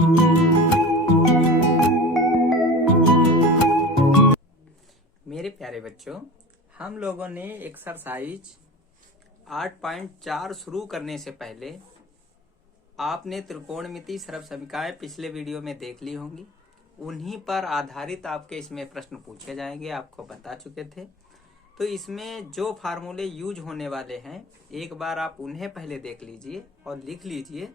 मेरे प्यारे बच्चों, हम लोगों ने एक्सरसाइज 8.4 शुरू करने से पहले आपने त्रिकोणमिति सरल समीकरण पिछले वीडियो में देख ली होंगी। उन्हीं पर आधारित आपके इसमें प्रश्न पूछे जाएंगे, आपको बता चुके थे। तो इसमें जो फार्मूले यूज होने वाले हैं, एक बार आप उन्हें पहले देख लीजिए और लिख लीजिए।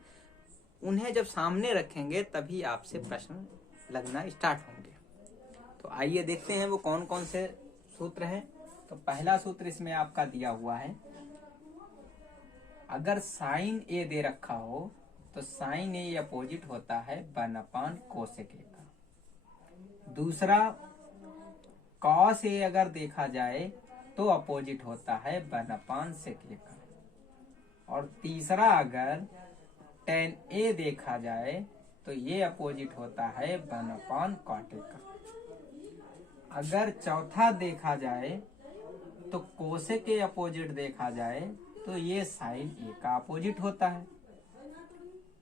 उन्हें जब सामने रखेंगे तभी आपसे प्रश्न लगना स्टार्ट होंगे। तो आइए देखते हैं वो कौन कौन से सूत्र हैं। तो पहला सूत्र इसमें आपका दिया हुआ है, अगर साइन ए दे रखा हो तो साइन ए अपोजिट होता है 1 कोसेक ए का। दूसरा, कॉस ए अगर देखा जाए तो अपोजिट होता है 1 सेक ए का। और तीसरा, अगर टेन ए देखा जाए तो ये अपोजिट होता है 1 कॉट ए का। अगर चौथा देखा जाए तो कोसेक के अपोजिट देखा जाए तो ये साइन ए का अपोजिट होता है।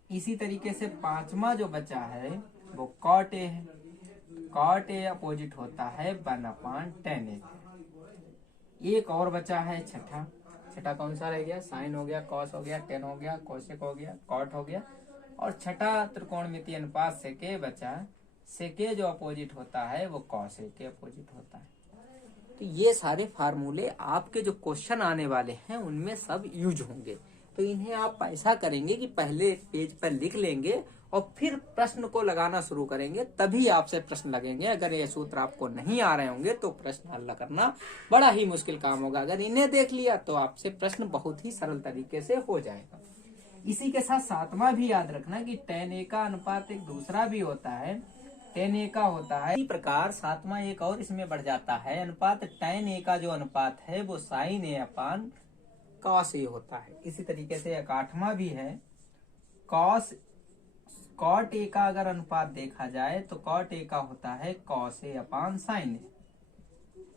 इसी तरीके से पांचवा जो बचा है वो कॉट ए है। कॉट ए अपोजिट होता है 1/tan ए। एक और बचा है छठा कौन सा रह गया? साइन हो गया, कॉस हो गया, टेन हो गया, कोसेक हो गया, कॉट हो गया। और छठा त्रिकोणमितीय अनुपात सेके बचा। सेके जो अपोजिट होता है वो कॉस ए के अपोजिट होता है। तो ये सारे फार्मूले आपके जो क्वेश्चन आने वाले हैं उनमें सब यूज होंगे। तो इन्हें आप ऐसा करेंगे कि पहले पेज पर लिख लेंगे और फिर प्रश्न को लगाना शुरू करेंगे, तभी आपसे प्रश्न लगेंगे। अगर ये सूत्र आपको नहीं आ रहे होंगे तो प्रश्न हल करना बड़ा ही मुश्किल काम होगा। अगर इन्हें देख लिया तो आपसे प्रश्न बहुत ही सरल तरीके से हो जाएगा। इसी के साथ सातवां भी याद रखना कि tan a का अनुपात एक दूसरा भी होता है, tan a का होता है। इसी प्रकार सातवां एक और इसमें बढ़ जाता है अनुपात। tan a का जो अनुपात है वो sin a upon cos a होता है। इसी तरीके से एक आठवां भी है, cot a का अगर अनुपात देखा जाए तो cot a का होता है cos a upon sin a।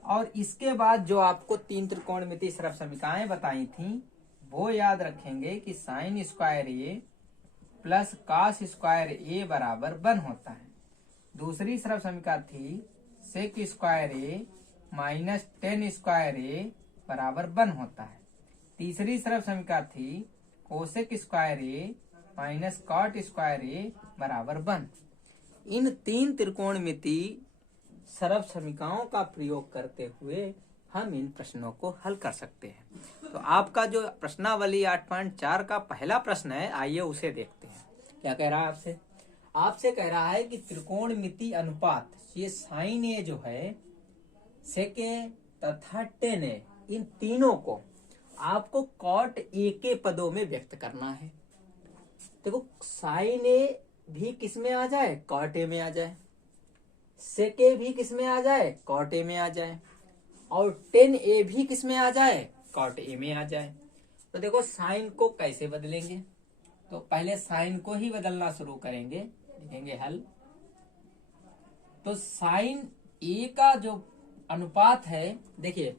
और इसके बाद जो आपको 3 त्रिकोणमितीय सरल समीकरणें बताई थी वो याद रखेंगे कि sin square a plus cos square a बराबर 1 होता है। दूसरी सरल समीकरण थी sec square a minus tan square a बराबर 1 होता है। तीसरी सरल समीकरण थी cosec square a minus cot square a बराबर 1। इन 3 त्रिकोणमितीय सरल समीकरणों का प्रयोग करते हुए हम इन प्रश्नों को हल कर सकते हैं। तो आपका जो प्रश्नावली 8.4 का पहला प्रश्न है, आइए उसे देखते हैं। क्या कह रहा है आपसे? आपसे कह रहा है कि त्रिकोणमितीय अनुपात, ये साइन ए जो है, सेक ए तथा टेन ए, इन तीनों को आपको कॉट ए के पदों में व्यक्त करना है। देखो, साइन ए भी किस में आ जाए? कॉट ए में आ जाए। सेक ए भी किस में आ जाए? कॉट ए में आ जाए। और टेन ए भी किस में आ जाए? कॉट ए में आ जाए। तो देखो साइन को कैसे बदलेंगे? तो पहले साइन को ही बदलना शुरू करेंगे, लिखेंगे हल। तो साइन ए का जो अनुपात है, देखिए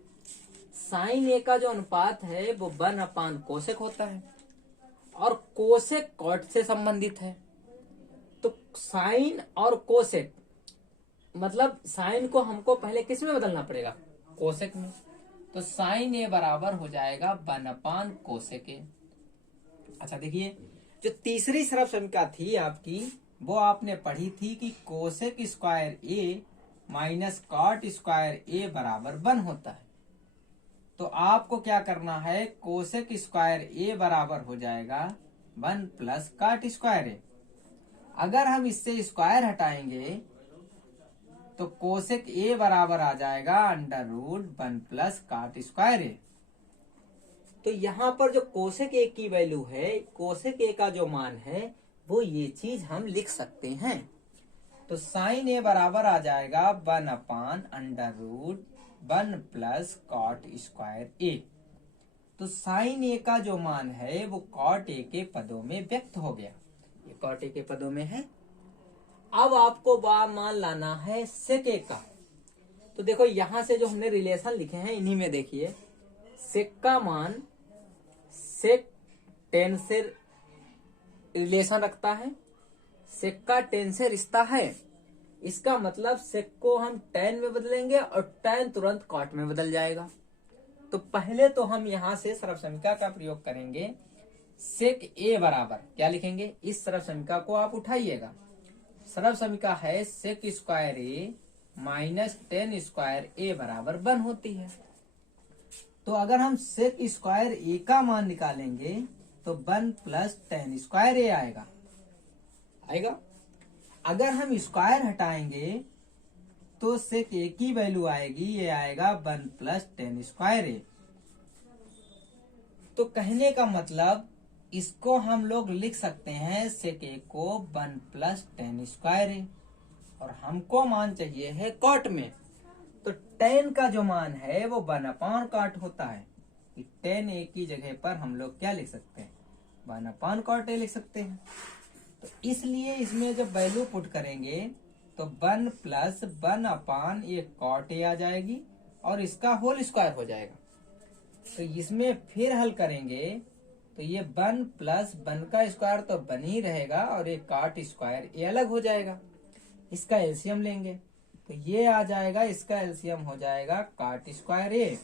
साइन ए का जो अनुपात है वो 1 कोसेक होता है और कोसेक कॉट से संबंधित है। तो साइन और कोसेक, मतलब साइन को हमको पहले किस में बदलना पड़ेगा? कोसेक में। तो साइन ए बराबर हो जाएगा 1 कोसेक ए। अच्छा देखिए, जो तीसरी सरल समीकरण थी आपकी वो आपने पढ़ी थी कि cosec square A minus cot square ए बराबर 1 होता है। तो आपको क्या करना है? कोसेक स्क्वायर ए बराबर हो जाएगा 1 प्लस कॉट स्क्वायर ए। अगर हम इससे स्क्वायर हटाएंगे तो कोसेक ए बराबर आ जाएगा √1 प्लस कॉट स्क्वायर ए। तो यहाँ पर जो कोसेक ए की वैल्यू है, कोसेक ए का जो मान है, वो ये चीज हम लिख सकते हैं। तो साइन ए बराबर आ जाएगा 1/√1 प्लस कॉट स्क्वायर ए। तो साइन ए का जो मान है वो कॉट ए के पदों में व्यक्त हो गया। ये कॉट ए के पदों में है। अब आपको मान लाना है सेक ए का। तो देखो यहां से जो हमने रिलेशन लिखे हैं इन्हीं में देखिए, सेक का मान सेक टेन से रिलेशन रखता है, सेक का टेन से रिश्ता है, इसका मतलब सेक को हम टेन में बदलेंगे और टेन तुरंत कॉट में बदल जाएगा। तो पहले तो हम यहाँ से सरल समीकरण का प्रयोग करेंगे। सेक ए बराबर क्या लिखेंगे, इस सरल समीकरण को आप उठाइएगा। सरल समीकरण है सेक square A minus tan square ए बराबर 1 होती है। तो अगर हम सेक स्क्वायर ए का मान निकालेंगे तो 1 प्लस टेन स्क्वायर ए आएगा। अगर हम स्क्वायर हटाएंगे तो सेक ए की वैल्यू आएगी, ये आएगा 1 प्लस टेन स्क्वायर ए। तो कहने का मतलब इसको हम लोग लिख सकते हैं सेक ए को 1 प्लस टेन स्क्वायर ए, और हमको मान चाहिए है कॉट में। तो टेन का जो मान है वो 1/कॉट होता है। टेन ए की जगह पर हम लोग क्या लिख सकते हैं, 1/कॉट ए लिख सकते हैं। तो इसलिए इसमें जब वैल्यू पुट करेंगे तो 1 प्लस 1 ये कॉट ए आ जाएगी और इसका होल स्क्वायर हो जाएगा। तो इसमें फिर हल करेंगे तो ये 1 प्लस 1 का स्क्वायर तो 1 ही रहेगा और ये कॉट स्क्वायर ये अलग हो जाएगा। इसका एलसीएम लेंगे तो ये आ जाएगा, इसका एलसीएम हो जाएगा कॉट स्क्वायर ए।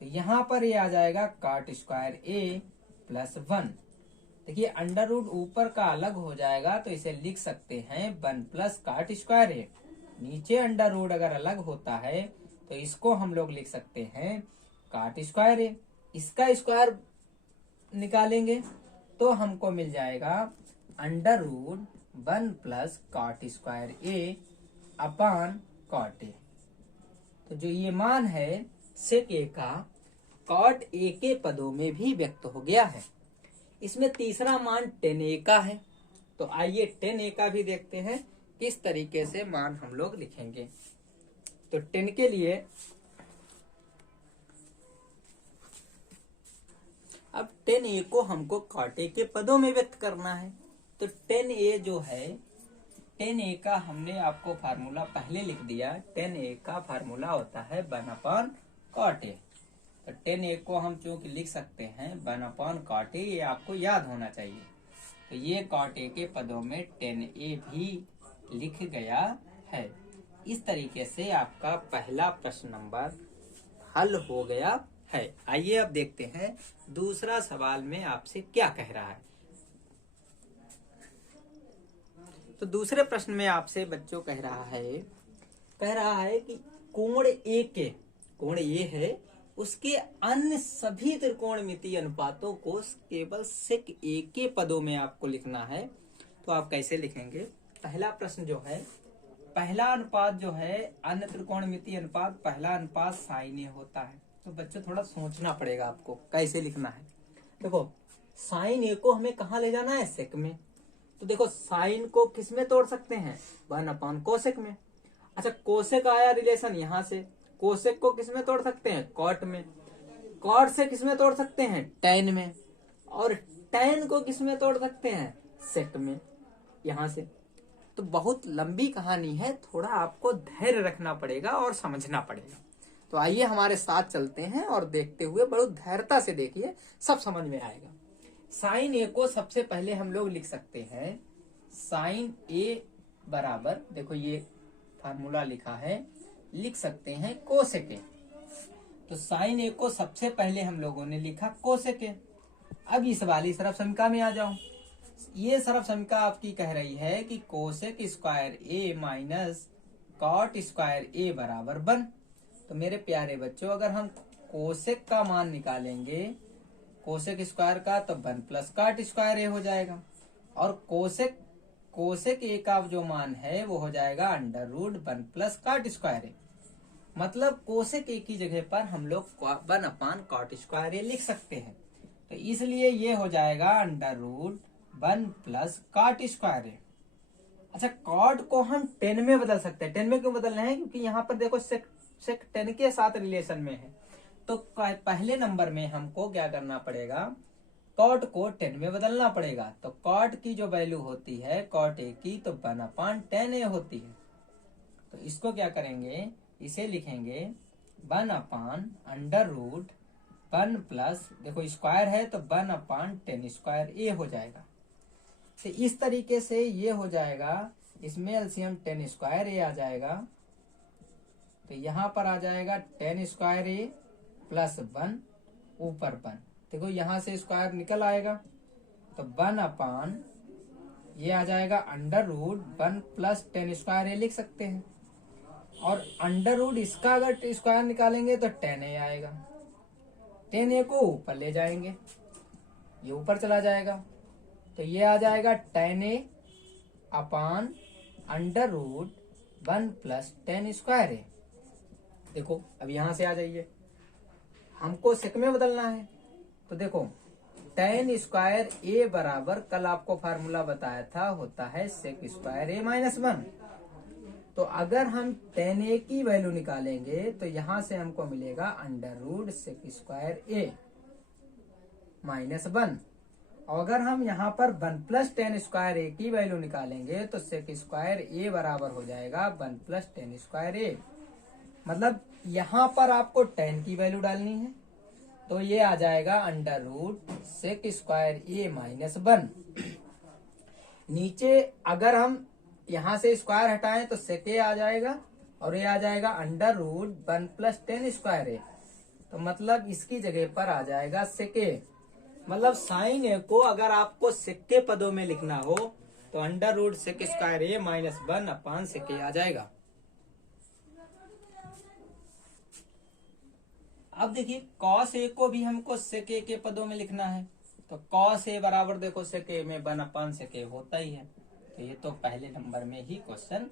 तो यहाँ पर ये आ जाएगा कॉट स्क्वायर ए प्लस 1। देखिए अंडर रूट ऊपर का अलग हो जाएगा तो इसे लिख सकते हैं 1 प्लस कॉट स्क्वायर ए। नीचे अंडर रूट अगर अलग होता है तो इसको हम लोग लिख सकते हैं कॉट स्क्वायर ए। इसका स्क्वायर निकालेंगे तो हमको मिल जाएगा under root 1 plus cot square A upon cot A. तो जो ये मान है सेक ए का कॉट ए के पदों में भी व्यक्त हो गया है। इसमें तीसरा मान टेन ए का है। तो आइए टेन ए का भी देखते हैं किस तरीके से मान हम लोग लिखेंगे। तो टेन के लिए अब टेन ए को हमको कॉट ए के पदों में व्यक्त करना है। तो टेन ए जो है, टेन ए का हमने आपको फार्मूला पहले लिख दिया। टेन ए का फार्मूला होता है 1/कॉट ए। तो टेन ए को हम चूंकि लिख सकते हैं 1/कॉट ए, ये आपको याद होना चाहिए। तो ये कॉट ए के पदों में टेन ए भी लिख गया है। इस तरीके से आपका पहला प्रश्न नंबर हल हो गया है। आइए अब देखते हैं दूसरा सवाल में आपसे क्या कह रहा है। तो दूसरे प्रश्न में आपसे बच्चों कह रहा है कि कोण ए है उसके अन्य सभी त्रिकोणमितीय अनुपातों को केवल सेक ए के पदों में आपको लिखना है। तो आप कैसे लिखेंगे। पहला प्रश्न जो है, पहला अनुपात जो है अन्य त्रिकोणमितीय अनुपात, पहला अनुपात साइन ए होता है। तो बच्चों थोड़ा सोचना पड़ेगा आपको कैसे लिखना है। देखो साइन ए को हमें कहाँ ले जाना है, सेक में। तो देखो साइन को किस में तोड़ सकते हैं, 1/कोसेक में। अच्छा कोसेक आया रिलेशन यहाँ से, कोसेक को किस में तोड़ सकते हैं, कॉट में। कॉट से किस में तोड़ सकते हैं, टैन में। और टैन को किस में तोड़ सकते हैं, सेक में, यहाँ से। तो बहुत लंबी कहानी है, थोड़ा आपको धैर्य रखना पड़ेगा और समझना पड़ेगा। तो आइए हमारे साथ चलते हैं और देखते हुए बड़ो धैर्यता से देखिए, सब समझ में आएगा। साइन ए को सबसे पहले हम लोग लिख सकते हैं साइन ए बराबर, देखो ये फार्मूला लिखा है, लिख सकते हैं कोसेक ए। तो साइन ए को सबसे पहले हम लोगों ने लिखा कोसेक ए। अब इस वाली सरफ समीकरण में आ जाओ। ये सरफ समीकरण आपकी कह रही है कि cosec square A minus cot square ए बराबर 1। तो मेरे प्यारे बच्चों अगर हम कोसेक का मान निकालेंगे, कोसेक स्क्वायर का, तो 1 प्लस कॉट स्क्वायर ए हो जाएगा। और कोसेक ए का जो मान है वो हो जाएगा under root 1 plus cot square A. मतलब कोसेक ए की जगह पर हम लोग 1/कॉट स्क्वायर ए लिख सकते हैं। तो इसलिए ये हो जाएगा under root 1 plus cot square A. अच्छा कॉट को हम 10 में बदल सकते हैं। 10 में क्यों बदल रहे हैं, क्योंकि यहाँ पर देखो सेक 10 के साथ रिलेशन में है। तो पहले नंबर में हमको क्या करना पड़ेगा, कॉट को 10 में बदलना पड़ेगा। तो कॉट की जो वैल्यू होती है कॉट ए की, तो 1/10 ए होती है। तो इसको क्या करेंगे, इसे लिखेंगे 1/अंडर रूट 1 प्लस, देखो स्क्वायर है तो 1/10 स्क्वायर ए हो जाएगा। तो इस तरीके से ये हो जाएगा, इसमें एलसीएम टेन स्क्वायर ए आ जाएगा, तो यहाँ पर आ जाएगा टेन स्क्वायर ए प्लस 1 ऊपर 1। देखो यहाँ से स्क्वायर निकल आएगा, तो 1 अपान ये आ जाएगा under root 1 plus ten square A लिख सकते हैं। और अंडर रूट इसका अगर स्क्वायर निकालेंगे तो 10a आएगा। 10a को ऊपर ले जाएंगे, ये ऊपर चला जाएगा, तो ये आ जाएगा 10a upon under root 1 plus 10 square A. देखो अब यहां से आ जाइए, हमको सेक में बदलना है, तो देखो 10 स्क्वायर ए बराबर कल आपको फार्मूला बताया था, होता है सेक स्क्वायर ए माइनस 1। तो अगर हम 10a की वैल्यू निकालेंगे तो यहां से हमको मिलेगा under root sec square A minus 1। और अगर हम यहाँ पर 1 प्लस 10 स्क्वायर ए की वैल्यू निकालेंगे तो सेक स्क्वायर ए बराबर हो जाएगा 1 प्लस 10 स्क्वायर ए। मतलब यहाँ पर आपको 10 की वैल्यू डालनी है, तो ये आ जाएगा under root sec square A minus 1। नीचे अगर हम यहाँ से स्क्वायर हटाएं तो सेक ए आ जाएगा, और ये आ जाएगा अंडर रूट 1 प्लस 10 स्क्वायर ए। तो मतलब इसकी जगह पर आ जाएगा सेक ए। मतलब साइन ए को अगर आपको सेक के पदों में लिखना हो तो under root sec square A minus 1 upon sec ए आ जाएगा। अब देखिए कॉस ए को भी हमको सेक ए के पदों में लिखना है, तो कॉस ए बराबर देखो सेक ए में 1 अपान सेक ए होता ही है, तो ये तो पहले नंबर में ही क्वेश्चन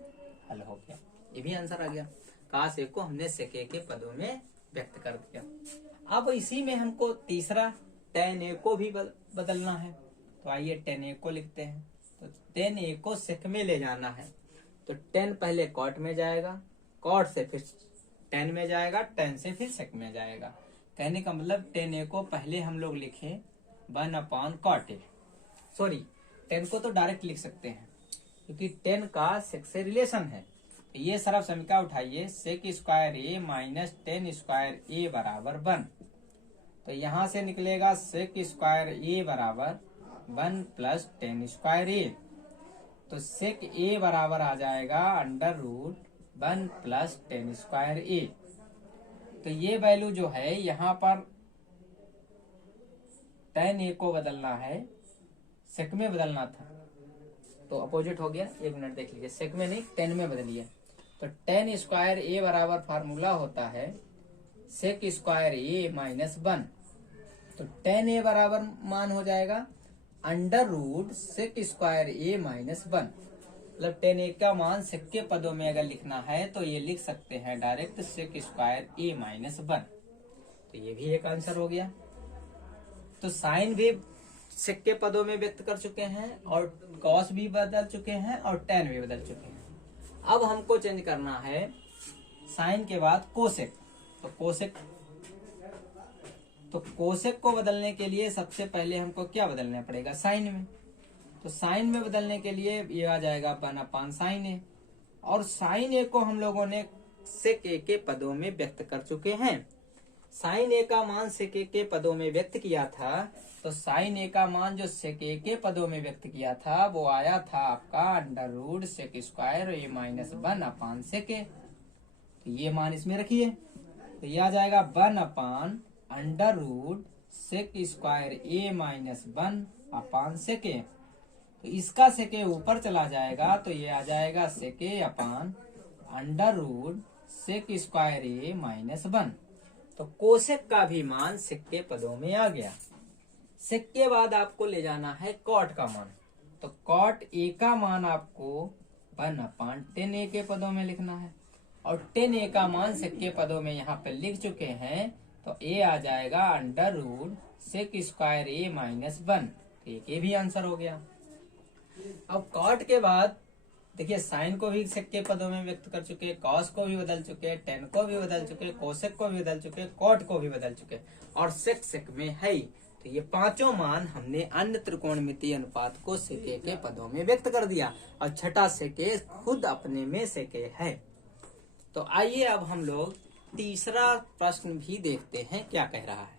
हल हो गया, ये भी आंसर आ गया। कॉस ए को हमने सेक ए के पदों में व्यक्त कर दिया। अब इसी में हमको तीसरा tan a को भी बदलना है, तो आइए tan a को लिखते हैं। तो tan a को सेक में ले जाना है, तो tan पहले कॉट में जाएगा, कॉट से फिर tan में जाएगा, tan से फिर सेक में जाएगा। कहने का मतलब tan a को पहले हम लोग लिखे 1 अपान कॉट ए। सॉरी, tan को तो डायरेक्ट लिख सकते हैं क्योंकि tan का सेक से रिलेशन है। तो ये सरफ समीकरण उठाइए, सेक स्क्वायर ए माइनस 10 स्क्वायर ए बराबर 1। तो यहां से निकलेगा सेक स्क्वायर ए बराबर 1 प्लस 10 स्क्वायर ए। तो सेक ए बराबर आ जाएगा अंडर रूट 1 प्लस 10 स्क्वायर ए। तो ये वैल्यू जो है यहाँ पर tan a को बदलना है, सेक में बदलना था, तो अपोजिट हो गया। एक मिनट देख लीजिए, सेक में नहीं tan में बदलिए। तो tan स्क्वायर ए बराबर फार्मूला होता है सेक स्क्वायर ए माइनस 1। तो tan a बराबर मान हो जाएगा under root sec square A minus 1। मतलब tan a का मान सेक के पदों में अगर लिखना है तो ये लिख सकते हैं direct sec square A minus 1। तो ये भी एक आंसर हो गया। तो साइन भी सेक के पदों में व्यक्त कर चुके हैं, और कॉस भी बदल चुके हैं, और tan भी बदल चुके हैं। अब हमको चेंज करना है साइन के बाद कोसेक। तो कोसेक को बदलने के लिए सबसे पहले हमको क्या बदलना पड़ेगा, साइन में। तो साइन में बदलने के लिए ये आ जाएगा 1 अपान साइन ए, और साइन ए को हम लोगों ने सेक ए के पदों में व्यक्त कर चुके हैं। साइन ए का मान सेक ए के पदों में व्यक्त किया था, तो साइन ए का मान जो सेक ए के पदों में व्यक्त किया था वो आया था आपका under root sec square A minus 1 upon sec A. तो ये मान इसमें रखिए, तो ये आ जाएगा 1 upon under root sec square A minus 1 upon sec A. तो इसका सेक ए ऊपर चला जाएगा, तो ये आ जाएगा sec A upon under root sec square A minus 1। तो कोसेक का भी मान सेक के पदों में आ गया। सेक के बाद आपको ले जाना है कॉट का मान। तो कॉट ए का मान आपको 1 अपान tan a के पदों में लिखना है, और tan a का मान सेक के पदों में यहाँ पे लिख चुके हैं, तो a आ जाएगा under root sec square a minus 1। तो ये भी आंसर हो गया। अब कॉट के बाद देखिए साइन को भी सेक के पदों में व्यक्त कर चुके, कॉस को भी बदल चुके, tan को भी बदल चुके, कोसेक को भी बदल चुके, कॉट को भी बदल चुके, और सेक में है। तो ये पांचों मान हमने अन्य त्रिकोणमितीय अनुपात को सेक ए के पदों में व्यक्त कर दिया, और छठा सेक ए खुद अपने में सेक ए है। तो आइए अब हम लोग तीसरा प्रश्न भी देखते हैं क्या कह रहा है।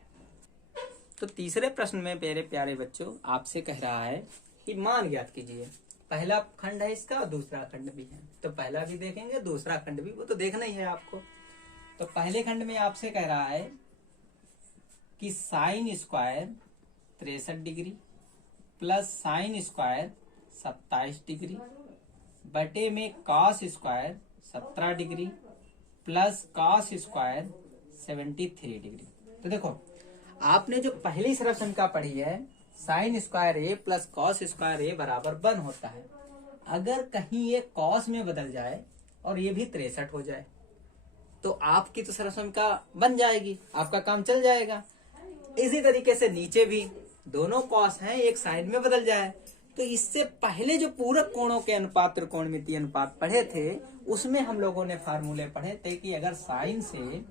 तो तीसरे प्रश्न में मेरे प्यारे बच्चों आपसे कह रहा है कि मान ज्ञात कीजिए। पहला खंड है इसका और दूसरा खंड भी है, तो पहला भी देखेंगे दूसरा खंड भी, वो तो देखना ही है आपको। तो पहले खंड में आपसे कह रहा है कि sine square 63 degree plus sine square 27 degree बटे में cos square 17 degree plus cos square 73 degree. तो देखो आपने जो पहली सरल समीकरण पढ़ी है, साइन स्क्वायर ए प्लस कॉस स्क्वायर ए बराबर 1 होता है। अगर कहीं ये कॉस में बदल जाए और ये भी 63 हो जाए तो आपकी तो सरल समीकरण बन जाएगी, आपका काम चल जाएगा। इसी तरीके से नीचे भी दोनों कॉस हैं, एक साइन में बदल जाए तो इससे पहले जो पूरक कोणों के अनुपात त्रिकोणमितीय अनुपात पढ़े थे उसमें हम लोगों ने फार्मूले पढ़े थे कि अगर साइन से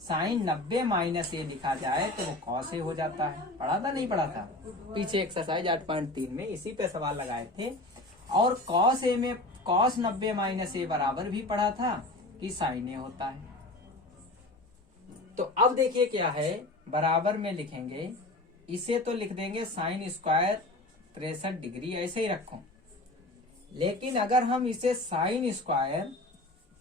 साइन 90 माइनस ए लिखा जाए तो वो कॉस ए हो जाता है। पढ़ा था नहीं पढ़ा था? पीछे एक्सरसाइज 8.3 में इसी पे सवाल लगाए थे। और कॉस ए में कॉस 90 माइनस ए बराबर भी पढ़ा था कि साइन ए होता है। तो अब देखिए क्या है, बराबर में लिखेंगे, इसे तो लिख देंगे साइन स्क्वायर 63 डिग्री ऐसे ही रखो, लेकिन अगर हम इसे साइन स्क्वायर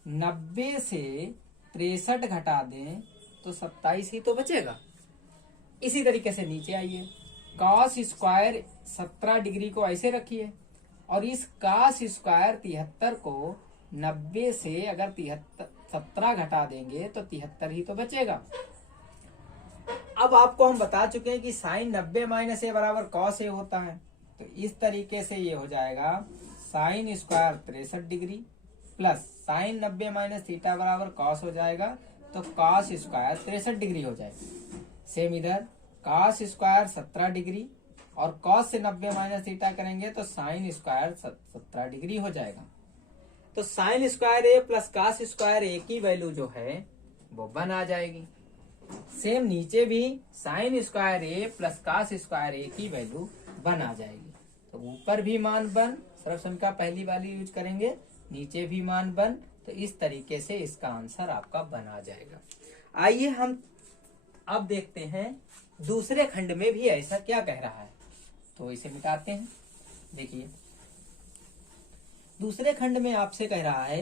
90 से 63 घटा दें तो 27 ही तो बचेगा। इसी तरीके से नीचे आइए, कॉस स्क्वायर 17 डिग्री को ऐसे रखिए और इस कॉस स्क्वायर 73 को 90 से अगर 17 घटा देंगे तो 73 ही तो बचेगा। अब आपको हम बता चुके हैं कि साइन 90 माइनस ए बराबर कॉस ए होता है, तो इस तरीके से ये हो जाएगा sine square 63 degree plus sign 90 minus theta बराबर कॉस हो जाएगा, तो कॉस स्क्वायर 63 डिग्री हो जाएगा। सेम इधर कॉस स्क्वायर 17 डिग्री और कॉस से 90 माइनस थीटा करेंगे तो साइन स्क्वायर 17 डिग्री हो जाएगा। तो साइन स्क्वायर ए प्लस कॉस स्क्वायर ए की वैल्यू जो है वो 1 आ जाएगी। सेम नीचे भी साइन स्क्वायर ए प्लस कॉस स्क्वायर ए की वैल्यू 1 आ जाएगी। तो ऊपर भी मान 1, सरल समीकरण पहली वाली यूज करेंगे, नीचे भी मान 1, तो इस तरीके से इसका आंसर आपका 1 आ जाएगा। आइए हम अब देखते हैं दूसरे खंड में भी ऐसा क्या कह रहा है, तो इसे मिटाते हैं। देखिए दूसरे खंड में आपसे कह रहा है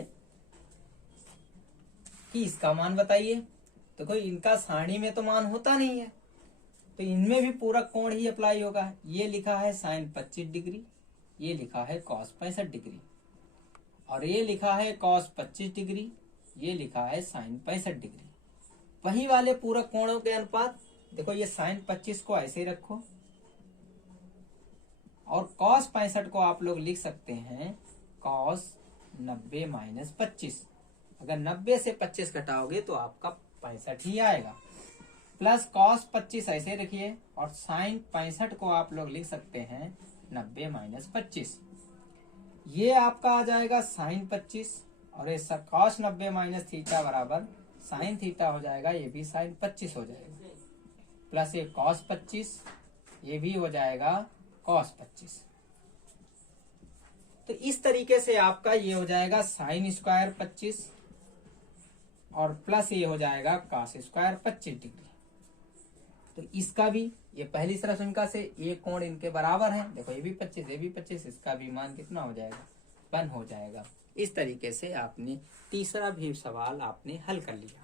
कि इसका मान बताइए। तो कोई इनका सारणी में तो मान होता नहीं है, तो इनमें भी पूरक कोण ही अप्लाई होगा। ये लिखा है साइन 25 डिग्री, ये लिखा है कॉस 65 डिग्री, और ये लिखा है कॉस 25 डिग्री, ये लिखा है साइन 65 डिग्री। वही वाले पूरक कोणों के अनुपात देखो, ये साइन 25 को ऐसे रखो और कॉस 65 को आप लोग लिख सकते हैं कॉस 90 माइनस 25। अगर 90 से 25 घटाओगे तो आपका 65 ही आएगा। प्लस कॉस 25 ऐसे रखिए और साइन 65 को आप लोग लिख सकते हैं 90 माइनस 25। ये आपका आ जाएगा साइन 25 और ये कॉस 90 माइनस थीटा बराबर साइन थीटा हो जाएगा, ये भी साइन 25 हो जाएगा। प्लस ये कॉस 25, ये भी हो जाएगा कॉस 25। तो इस तरीके से आपका ये हो जाएगा साइन स्क्वायर 25 और प्लस ये हो जाएगा कॉस स्क्वायर 25 डिग्री। तो इसका भी ये पहली सरल समीकरण से ये कोण इनके बराबर है, देखो ये भी 25 ये भी 25, इसका भी मान कितना हो जाएगा 1 हो जाएगा। इस तरीके से आपने तीसरा भी सवाल आपने हल कर लिया।